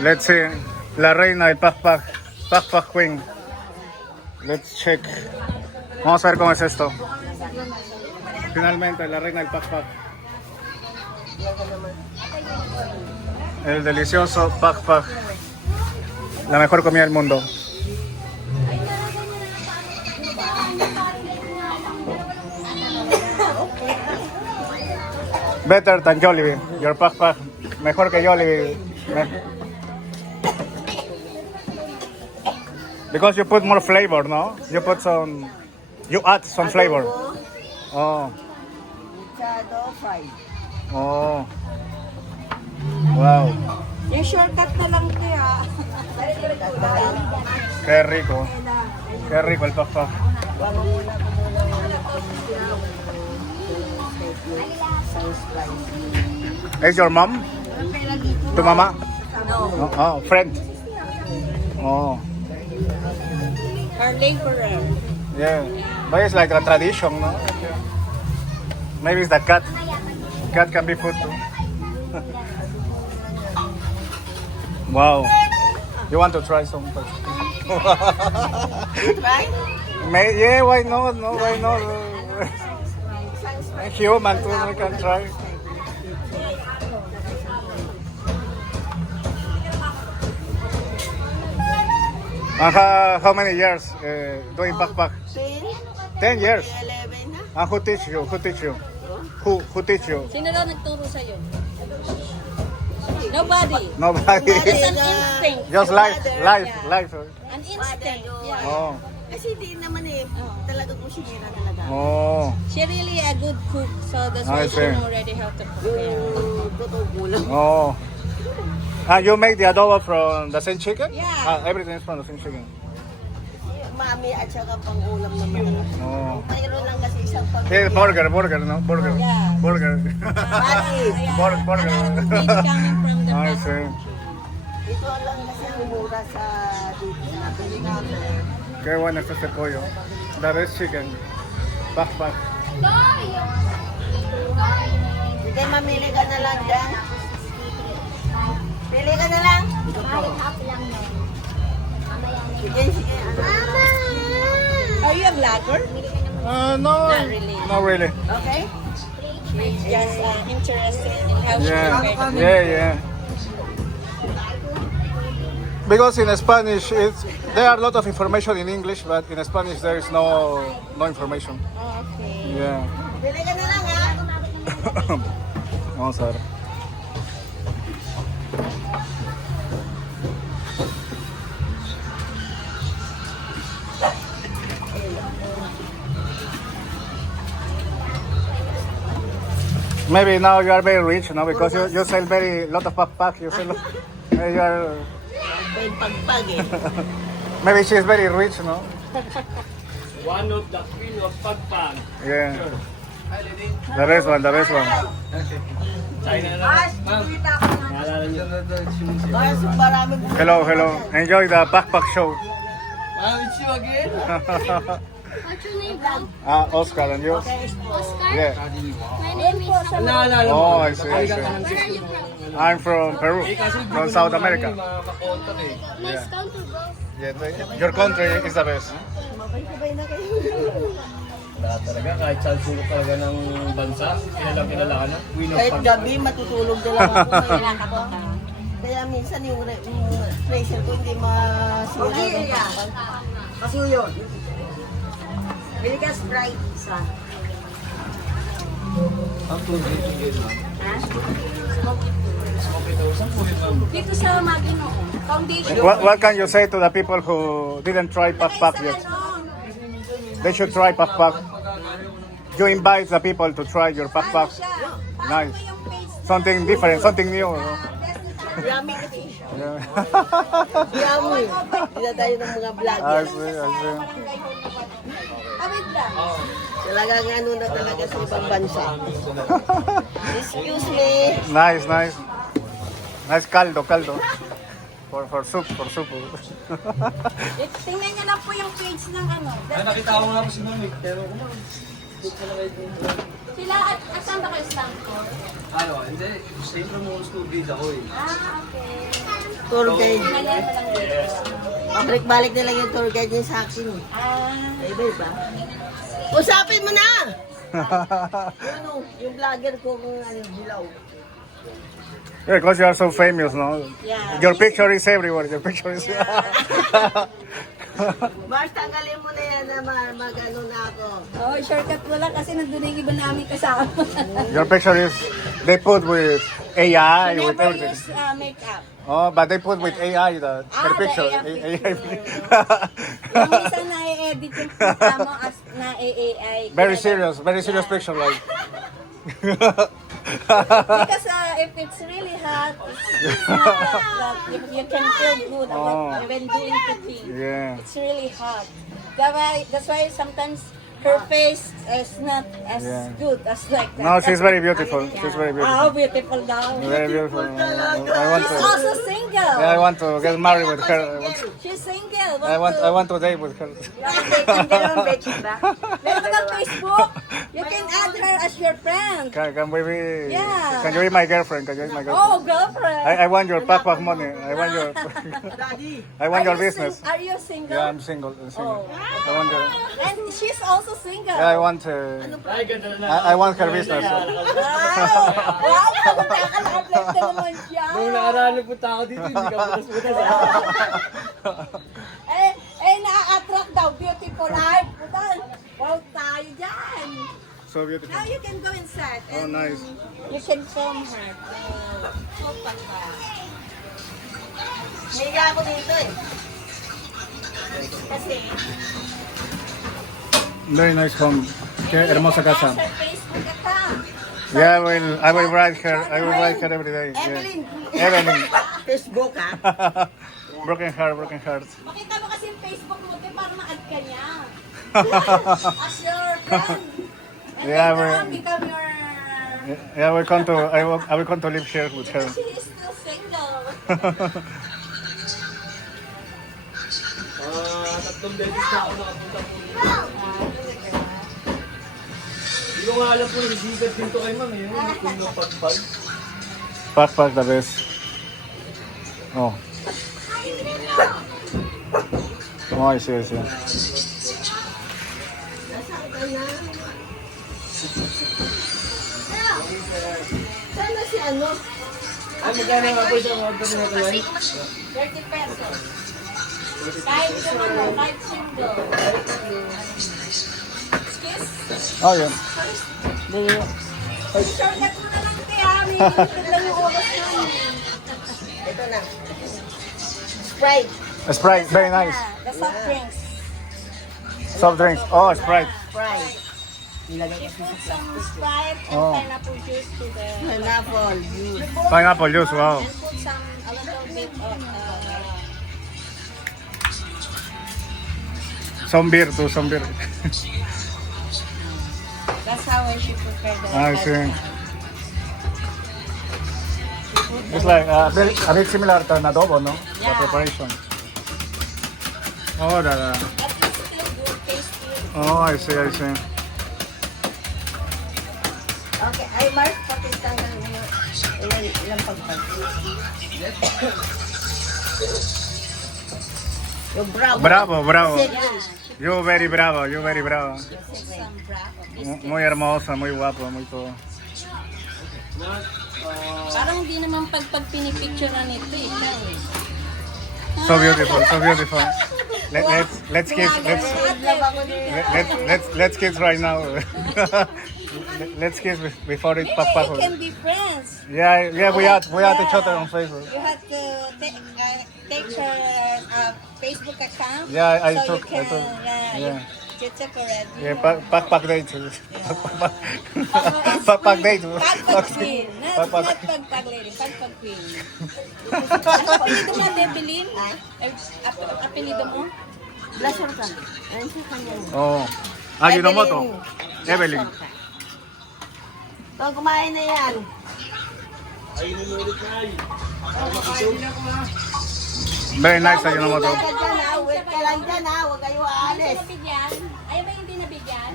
Let's see. La reina del Pakpak Queen. Let's check. Vamos a ver cómo es esto. Finalmente, la reina del Pakpak. El delicioso Pakpak. La mejor comida del mundo. Better than Jollibee. Your Pakpak. Mejor que Jollibee. Because you put more flavor, no? You put some... You add some flavor. Oh. Oh. Wow. Yung shortcut na lang kaya. Qué rico. Qué rico el Pakpak. Is your mom? Tu mama? No. Oh, friend. Oh. Our laborer. Yeah. But it's like a tradition, no? Maybe it's the cat. Cat can be food too. Wow. You want to try some? Right? Yeah, why not? No, why not? Human too, we can try. How many years doing Pakpak? 10 years. 11 na. And who teach you? Who teach you? Who teach you? Sino daw nagturo sa'yo? Nobody. Nobody. It's an instinct. Just life. An instinct. Yeah. Oh. Kasi di naman talaga ko sinira talaga. Oh. She really a good cook, so that's why I she see. know already how to prepare. Totoo kulang. Oh. And you make the adobo from the same chicken? Yeah. Everything is from the same chicken. Mami at saka pang ulam naman. Oh. Mayroon lang kasi isang pag... Yeah, burger, no? Burger. Yeah. Burger. Burger. A lot of meat coming from the I back. see. Ito lang kasi ang mura sa dito. Nabili namin. Qué bueno es este pollo. The best chicken. Pakpak. Sige, mamili ka na lang dyan. Pili ka na lang. Sige, sige. Are you a vlogger? No. Not really. Not really. Okay? She's just interested in how she Yeah. prepared. Yeah. Because in Spanish, there are a lot of information in English, but in Spanish there is no information. Oh, okay. Yeah. Pili ka na lang ha. Vamos a ver. Maybe now you are very rich, no? Because you sell very lot of Pakpak. You sell. You are. May pagpag Maybe she is very rich, no? One of the queen of Pagpag. Yeah. The best one. China na. Ma'am, naalala niyo. Kasi marami po. Hello. Enjoy the Pakpak show. Ma'am, it's you again. What's your name, bro? Oscar, and you? Oscar? Yeah. My name is Naalala mo. Oh, I see. Where are you from? I'm from Peru, from South America. Makakontak eh. Nice country, bro. Yeah, your country is the best. Mabay-sabay na kayo. Talaga, kahit saan sulok talaga ng bansa, kilala ka na. Queen of Kahit Pagpag. gabi, matutulog na lang ako. Kaya minsan yung pressure ko hindi masira ng pagpag. Kasuyo. Bili ka Sprite isa. Ang tubig ito yun, ma'am. Ha? Smoky daw. Saan po yun, ma'am? Dito sa Magino. Foundation. What can you say to the people who didn't try Pakpak yet? They should try Pakpak. You invite the people to try your Pakpak. Nice. Something different, something new. No? Yummy kasi. Yeah. Yummy. Hindi na tayo ng mga I vlogger. see. Talagang ano na talaga sa ibang bansa. Excuse me. Nice. Nice caldo. For soup. Tingnan niyo lang po yung page ng ano. Ay, nakita ko nga po si Ma'am. Pero kung doon pala kayo dito. Sila, at saan ba kayo Stanford? Ano, hindi. Intramuros student ako eh. Ah, okay. Tour guide. Pinalihan mo lang dito. Pabalik-balik na lang yung tour guide niya sa akin. Ah, Iba-iba. Usapin mo na! Ano, yung vlogger ko kung ano, Hilaw. Yeah, because you are so famous, no? yeah. Your picture is everywhere. Your picture is. Mars, tanggalin mo na yan na mag-ano na ako. Oh, shortcut mo lang kasi nandun na yung iba namin kasama. Your picture is. They put with AI, with Never everything. use makeup. Oh, but they put with AI the Ah, the picture. AI Yung minsan na-edit yung picture mo as na-AI. Very serious picture, like. Because if it's really hot, it's not that you can feel good about when doing cooking. Yeah. It's really hot. That's why sometimes her face is not as Yeah. good as like that. No, she's very beautiful. She's very Oh, beautiful. beautiful daw. Very beautiful. I want She's to. also single. Yeah, I want to get married with her. She's single. I want to date with her. Meron ka ng Facebook. You can add her as your friend. Can we be? Yeah. Can you be my girlfriend? Can you be my girlfriend? Oh, girlfriend. I want your pakpak money. I want your. Daddy, I want your Are you business. Are you single? Yeah, I'm single. I'm single. I want your. And she's also single. Yeah, I want. Ay, ganda na. I want her business. Wow! Wow! Nakaka-apply ka naman siya. Nung nakaraan punta ako dito, hindi ka putas-putas. Na-attract daw. Beautiful life. Putal. Wow, tayo dyan. So beautiful. Now you can go inside. Oh, and nice. You can film her. higa ako dito eh. Kasi, Very nice home. Qué hermosa casa. sa Facebook account. Yeah, I will write her. I will write her every day. Evelyn. Yeah. Evelyn. Facebook ha? Broken heart, broken heart. Makita mo kasi yung Facebook mo, di para ma-add ka niya. As your friend. And Yeah, later we're- on, become your... Yeah, we come to. I will come to live here with her. She is still single. Tatlong beses na ako nakapunta po dito. Hindi ko nga alam kung nasigat din to kay ma'am eh. Yung pag-bag. Pakpak the best. Oh. Oh, I see, I see. Sana si ano? Ay, magkano nga po isang order na ito ay? 30 pesos. Kahit yung ano, kahit single. Excuse? Oh, yeah. Shortcut mo na lang, te, ha? May limited lang yung oras namin. Ito na. Sprite. A Sprite, very nice. The soft drinks. Soft drinks. Oh, Sprite. Sprite. She put some Sprite and Oh. pineapple juice to the... Pineapple juice. Pineapple juice, wow. And put some, a little bit of... Some beer too, some beer. that's how she prepared the... I see. It's like a bit similar to an adobo, no? The Yeah. preparation. Oh, But it's still good, tasty. oh, I see, I see. Okay, ay Mark, pakita na ilang pagpag. Yung bravo. Bravo, bravo. Second. You very bravo, you very bravo. Some bravo. Muy hermosa, muy guapo, muy todo. Parang hindi naman pag pinipicture na nito eh. Siya eh. So beautiful, so beautiful. Let's kiss, let's kiss right now. Let's kiss before it Maybe pop you can be friends. Yeah, yeah, we had each other on Facebook. You have to take her Facebook account. Yeah, I so took- you can, I took- yeah. you took already. Yeah, pak date. Pak date. Pagpag queen. Not pagpag lady. Pagpag queen. Ano apelido mo, Debilin? Apelido mo? Blusher ka. Ayun siya kanya. Oh. Ah, you know mo to? Evelyn. So, kumain na yan. Very nice, you know mo to? Wait ka dyan ha. Wait ka lang dyan ha. Huwag kayo aalis. Nabigyan? Ay ba hindi nabigyan?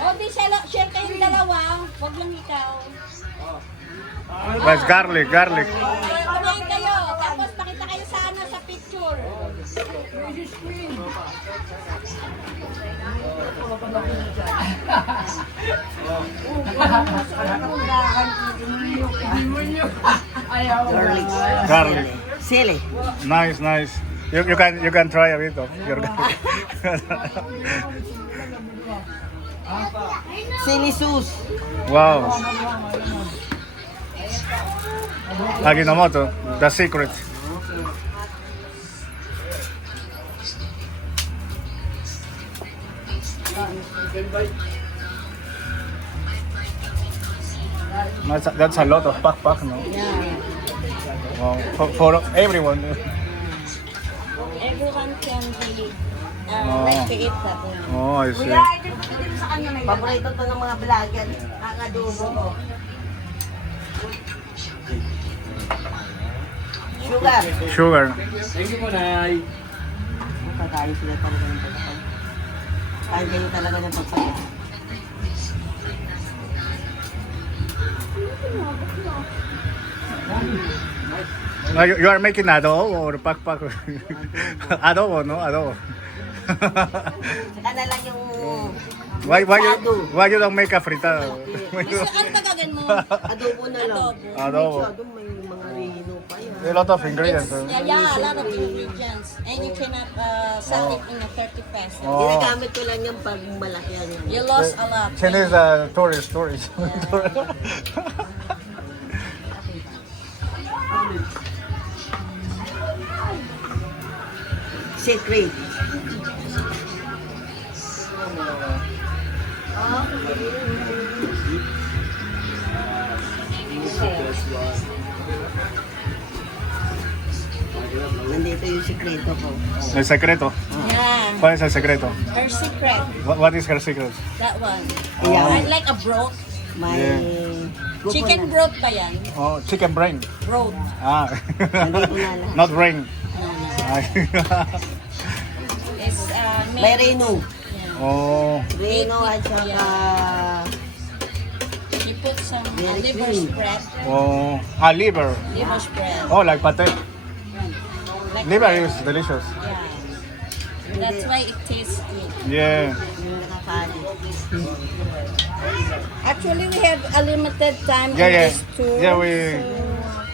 O, di share kayong dalawa. Huwag lang ikaw. But it's garlic, garlic. Kumain kayo. Tapos pakita kayo sa ano sa picture. Garlic. Sili. Nice, nice. You can try a bit of your garlic. Sili sauce. Wow. Aginomoto, the secret. That's a lot of pak, no? Yeah. Wow. For everyone. Everyone can be Oh. like to eat that. Oh, I see. Paborito to ng mga vlogger. Ang adobo. Sugar. Sugar. Thank you po, Nay. Pagkain sila talaga ng pagkain. Kaya kayo talaga ng pagkain. You are making adobo or pak? Adobo, no? Adobo. Ano lang yung Why you don't make a fritada? Gusto ano tagagan mo? adobo na lang. Adobo. Masyado may mga rehino pa yan. A lot of ingredients. Yeah, a lot of ingredients. And you cannot sell it in a 30 pesos. Oh. Ginagamit ko lang yung pag malaki yan. You lost a lot. Chinese tourist. Secret. Nandito yung sikreto ko. El secreto. Yeah. ¿Cuál es el secreto? Her secret. What is her secret? That one. Yeah. I like a broth. May Chicken broth ba yan? Oh, chicken brain. Broth. Ah. Nandito na lang. Not brain. It's May made. reno. Yeah. Oh. Reno at saka She put some Very liver clean. spread. Oh. Liver. Liver spread. Oh, like pate. Like Liver that. is delicious. Yeah. That's why it tastes good. Yeah. yung nakakalit. Actually, we have a limited time Yeah, on yeah. this tour. Yeah,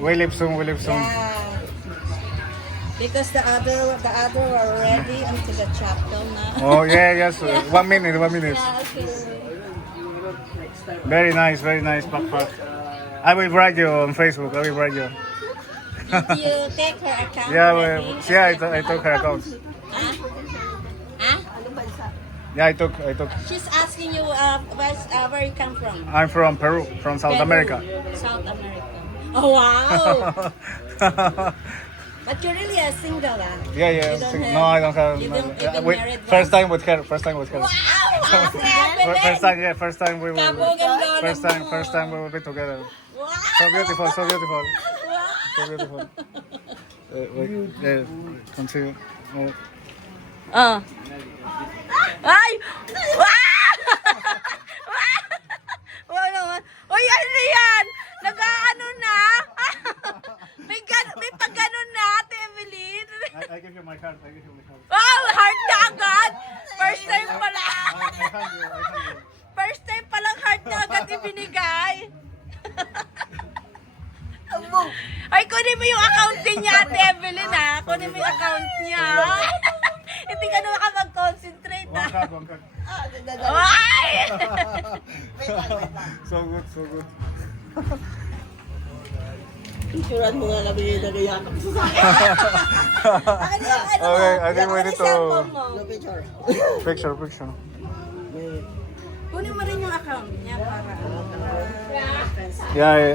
we live soon. Yeah. Because the other are already into the chapter now. Oh, yeah, yes. 1 minute. Yeah, okay. Very nice, pak. I will write you on Facebook. I will write you. Did you take her account Yeah, already? I took her account. Huh? Huh? Ano bansa? Yeah, I took. She's asking you where you come from. I'm from Peru, from South Peru. America. South America. Oh, wow. But you're really a single, ah? Yeah. You don't have- No, I don't have. You don't even Wait, married first once? time with her. Wow! What's happening? First time we will. Kabog ang lolo First time we will be together. Wow! So beautiful. Wow! So beautiful. Wait, continue. Oh. Ay! Wow! Wow naman. Uy, ano yan? Nag-ano na? may pag-ganon na, Ate Evelyn. I give you my card. Wow! Heart na agad! First time pala. I hand you. First time palang heart na agad ibinigay. Ay, kunin mo yung account niya, Ate Evelyn, ha? Kunin mo yung account niya. Hindi ka na makapag-concentrate, ha? One card. Ay! So good. Picturean mo nga kami yung nagayakap sa sasakyan. Okay, I think we need to No picture. picture. Kunin mo rin yung account niya para... Yeah,